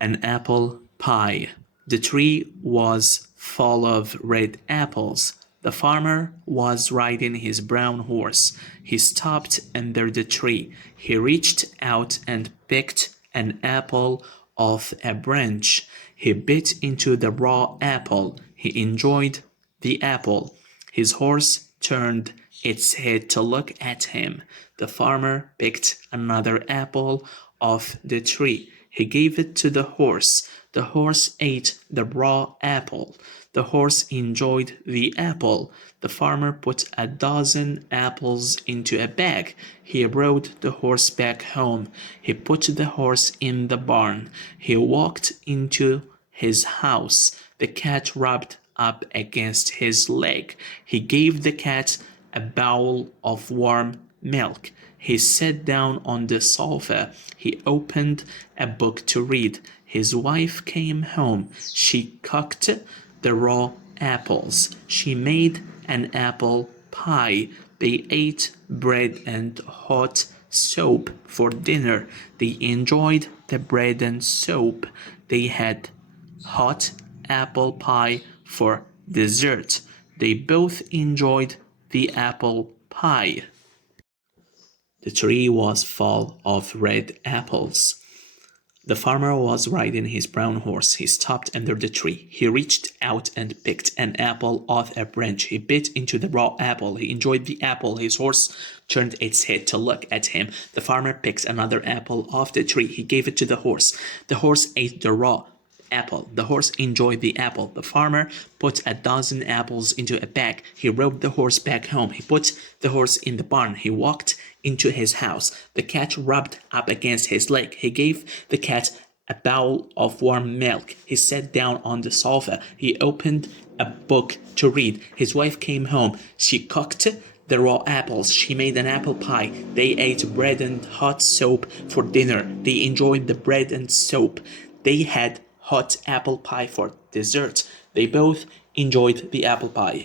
an apple pie. The tree was full of red apples. The farmer was riding his brown horse. He stopped under the tree. He reached out and picked an apple off a branch. He bit into the raw apple. He enjoyed the apple. His horse turned its head to look at him. The farmer picked another apple off the tree. He gave it to the horse. The horse ate the raw apple. The horse enjoyed the apple. The farmer put a dozen apples into a bag. He rode the horse back home. He put the horse in the barn. He walked into his house. The cat rubbed up against his leg. He gave the cat a bowl of warm milk. He sat down on the sofa. He opened a book to read. His wife came home. She cooked the raw apples. She made an apple pie. They ate bread and hot soup for dinner. They enjoyed the bread and soup. They had hot apple pie for dessert. They both enjoyed the apple pie. The tree was full of red apples. The farmer was riding his brown horse. He stopped under the tree. He reached out and picked an apple off a branch. He bit into the raw apple. He enjoyed the apple. His horse turned its head to look at him. The farmer picked another apple off the tree. He gave it to the horse. The horse ate the raw apple. The horse enjoyed the apple. The farmer put a dozen apples into a bag. He rode the horse back home. He put the horse in the barn. He walked into his house. The cat rubbed up against his leg. He gave the cat a bowl of warm milk. He sat down on the sofa. He opened a book to read. His wife came home. She cooked the raw apples. She made an apple pie. They ate bread and hot soup for dinner. They enjoyed the bread and soup. They had hot apple pie for dessert. They both enjoyed the apple pie.